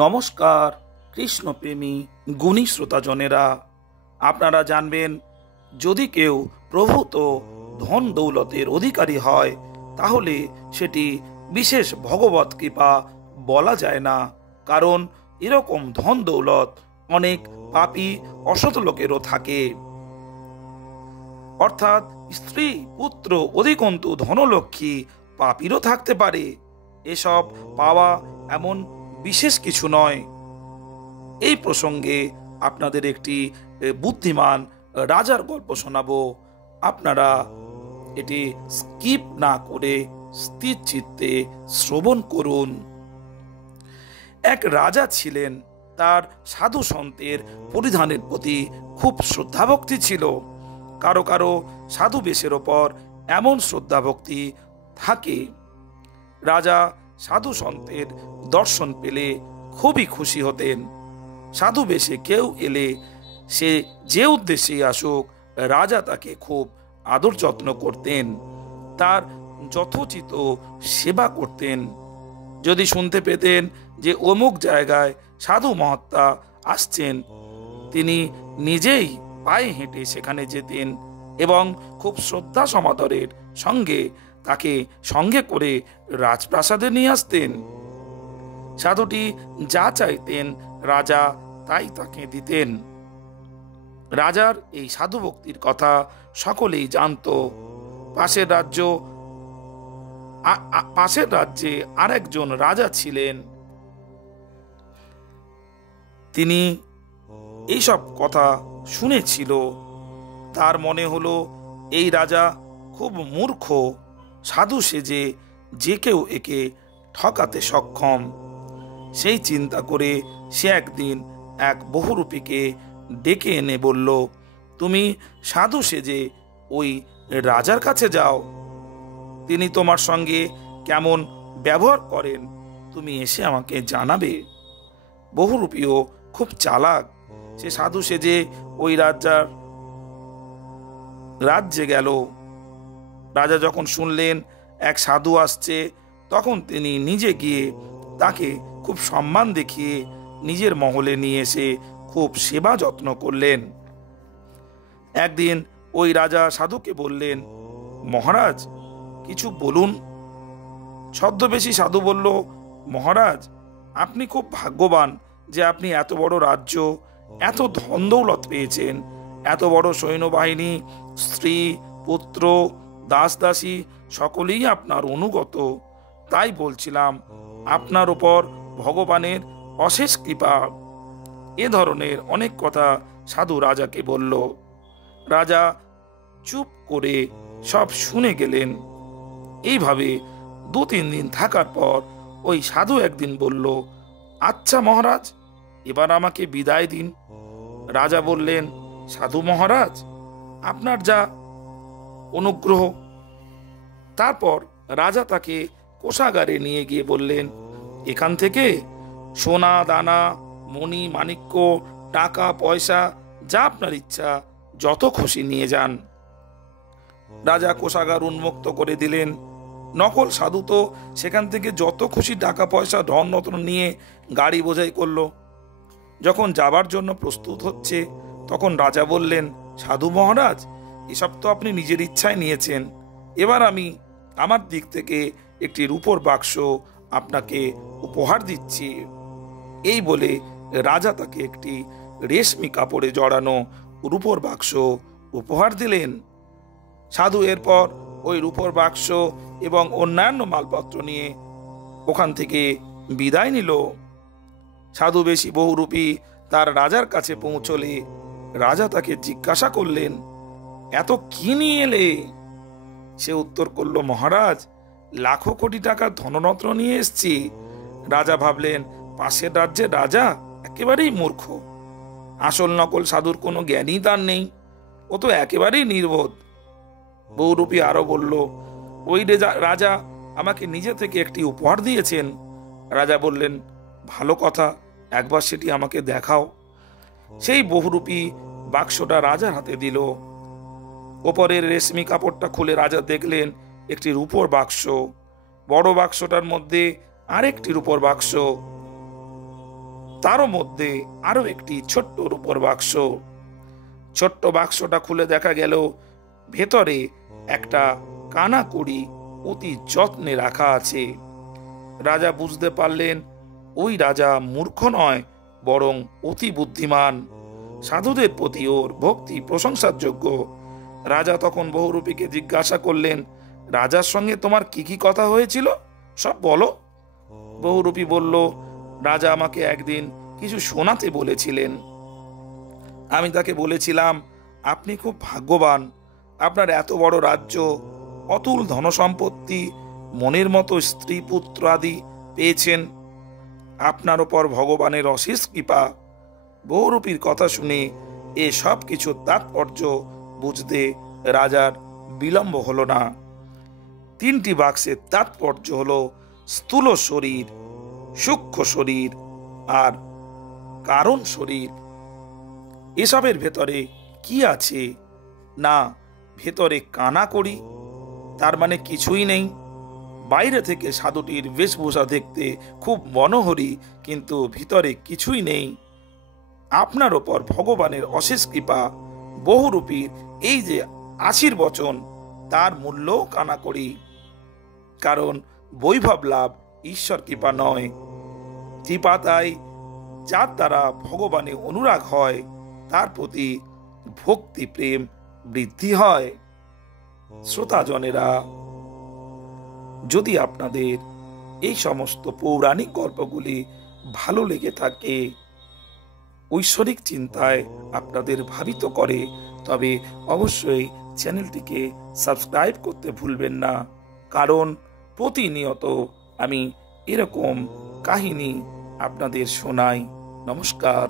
নমস্কার কৃষ্ণপ্রেমী গুণী শ্রোতাজনেরা, আপনারা জানবেন যদি কেউ প্রভূত ধন দৌলতের অধিকারী হয় তাহলে সেটি বিশেষ ভগবত কৃপা বলা যায় না। কারণ এরকম ধন দৌলত অনেক পাপী অসৎ লোকেরও থাকে। অর্থাৎ স্ত্রী পুত্র অধিকন্তু ধনলক্ষ্মী পাপীরও থাকতে পারে। এসব পাওয়া এমন বিশেষ কিছু নয়। এই প্রসঙ্গে আপনাদের একটি বুদ্ধিমান রাজার গল্প শোনাবো। আপনারা এটি স্কিপ না করে স্থির চিত্তে শ্রবণ করুন। এক রাজা ছিলেন, তার সাধু সন্তের পরিধানের প্রতি খুব শ্রদ্ধাভক্তি ছিল। কারো কারো সাধু বেশের ওপর এমন শ্রদ্ধাভক্তি থাকে। রাজা সাধু সন্তের দর্শন পেলে খুবই খুশি হতেন। সাধু বেশে কেউ এলে সে যে উদ্দেশ্যেই আসুক, রাজা তাকে খুব আদর যত্ন করতেন, তার যথোচিত সেবা করতেন। যদি শুনতে পেতেন যে অমুক জায়গায় সাধু মহাত্মা আসছেন, তিনি নিজেই পায়ে হেঁটে সেখানে যেতেন এবং খুব শ্রদ্ধা সমাদরের সঙ্গে তাকে সঙ্গে করে রাজপ্রাসাদে নিয়ে আসতেন। সাধুটি যা চাইতেন রাজা তাই তাকে দিতেন। রাজার এই সাধু ভক্তির কথা সকলেই জানত। পাশের রাজ্যে আরেকজন রাজা ছিলেন। তিনি এইসব কথা শুনেছিল। তার মনে হলো এই রাজা খুব মূর্খ, সাধু সেজে যে কেউ একে ঠকাতে সক্ষম। সেই চিন্তা করে সে একদিন এক বহুরূপীকে ডেকে এনে বলল, তুমি সাধু সেজে ওই রাজার কাছে যাও, তিনি তোমার সঙ্গে কেমন ব্যবহার করেন তুমি এসে আমাকে জানাবে। বহুরূপীও খুব চালাক, সে সাধু সেজে ওই রাজ্যে গেল। রাজা যখন শুনলেন এক সাধু আসছে, তখন তিনি নিজে গিয়ে তাকে খুব সম্মান দেখিয়ে নিজের মহলে নিয়ে এসে খুব সেবা যত্ন করলেন। একদিন ওই রাজা সাধুকে বললেন, মহারাজ কিছু বলুন। ছদ্মবেশী সাধু বলল, মহারাজ আপনি খুব ভাগ্যবান যে আপনি এত বড় রাজ্য, এত ধন দৌলত পেয়েছেন, এত বড় সৈন্যবাহিনী, স্ত্রী পুত্র দাস দাসী সকলেই আপনার অনুগত। তাই বলছিলাম আপনার উপর ভগবানের অশেষ কৃপা। এ ধরনের অনেক কথা সাধু রাজাকে বলল। রাজা চুপ করে সব শুনে গেলেন। এইভাবে 2-3 দিন থাকার পর ওই সাধু একদিন বলল, আচ্ছা মহারাজ, এবার আমাকে বিদায় দিন। রাজা বললেন, সাধু মহারাজ আপনার যা অনুগ্রহ। তারপর রাজা তাকে কোষাগারে নিয়ে গিয়ে বললেন, এখান থেকে সোনা দানা মণি মাণিক্য টাকা পয়সা যা আপনার ইচ্ছা যত খুশি নিয়ে যান। রাজা কোষাগার উন্মুক্ত করে দিলেন। নকল সাধু তো সেখান থেকে যত খুশি টাকা পয়সা ধন রত্ন নিয়ে গাড়ি বোঝাই করলো। যখন যাবার জন্য প্রস্তুত হচ্ছে, তখন রাজা বললেন, সাধু মহারাজ এসব তো আপনি নিজের ইচ্ছায় নিয়েছেন, এবার আমি আমার দিক থেকে একটি রূপোর বাক্স আপনাকে উপহার দিচ্ছি। এই বলে রাজা তাকে একটি রেশমি কাপড়ে জড়ানো রূপোর বাক্স উপহার দিলেন। সাধু এরপর ওই রূপোর বাক্স এবং অন্যান্য মালপত্র নিয়ে ওখান থেকে বিদায় নিল। সাধু বেশি বহুরূপী তার রাজার কাছে পৌঁছলে রাজা তাকে জিজ্ঞাসা করলেন, এত কি নিয়ে এলে? সে উত্তর করল, মহারাজ লাখো কোটি টাকার ধনরত্ন নিয়ে এসছি। রাজা ভাবলেন, পাশের রাজ্যের রাজা একেবারেই মূর্খ, আসল নকল সাধুর কোনো জ্ঞানই তার নেই, ও তো একেবারেই নির্বোধ। বহুরূপী আরো বলল, ওই রাজা আমাকে নিজে থেকে একটি উপহার দিয়েছেন। রাজা বললেন, ভালো কথা, একবার সেটি আমাকে দেখাও। সেই বহুরূপী বাক্সটা রাজার হাতে দিল। ওপরের রেশমি কাপড়টা খুলে রাজা দেখলেন একটি রূপোর বাক্স। বড় বাক্সটার মধ্যে আরেকটি রূপোর বাক্স। তারও মধ্যে আরো একটি ছোট্ট রূপোর বাক্স। ছোট্ট বাক্সটা খুলে দেখা গেল ভেতরে একটা কানাকড়ি অতি যত্নে রাখা আছে। রাজা বুঝতে পারলেন ওই রাজা মূর্খ নয়, বরং অতি বুদ্ধিমান। সাধুদের প্রতি ওর ভক্তি প্রশংসার যোগ্য। রাজা তখন বহুরূপীকে জিজ্ঞাসা করলেন, রাজার সঙ্গে তোমার কি কি কথা হয়েছিল, সব বলো। বহুরূপী বলল, রাজা আমাকে একদিন কিছু শোনাতে বলেছিলেন। আমি তাকে বলেছিলাম, আপনি খুব ভাগ্যবান, আপনার এত বড় রাজ্য, অতুল ধনসম্পত্তি, মনের মতো স্ত্রী পুত্র আদি পেয়েছেন, আপনার ওপর ভগবানের অশেষ কৃপা। বহুরূপীর কথা শুনে এ সব কিছুর তাৎপর্য বুঝতে রাজার বিলম্ব হলো না। 3টি বাক্সের তাৎপর্য হলো স্থূল শরীর, সূক্ষ্ম শরীর আর কারণ শরীর। এসবের ভেতরে কি আছে? না, ভেতরে কানাকড়ি, তার মানে কিছুই নেই। বাইরে থেকে সাধুটির বেশভূষা দেখতে খুব মনোহরী, কিন্তু ভিতরে কিছুই নেই। আপনার ওপর ভগবানের অশেষ কৃপা। বহুরূপীর এই যে আশীর্বচন, তার মূল্যও কানাকড়ি। কারণ বৈভব লাভ ঈশ্বর কৃপা নয়, কৃপা তাই যার দ্বারা ভগবানের অনুরাগ হয়, তার প্রতি ভক্তি প্রেম বৃদ্ধি হয়। শ্রোতাজনেরা, যদি আপনাদের এই সমস্ত পৌরাণিক গল্পগুলি ভালো লেগে থাকে, ঐশ্বরিক চিন্তায় আপনাদের ভাবিত করে, তবে অবশ্যই চ্যানেলটিকে সাবস্ক্রাইব করতে ভুলবেন না। কারণ প্রতিনিয়ত আমি এরকম কাহিনী আপনাদের শোনাই। নমস্কার।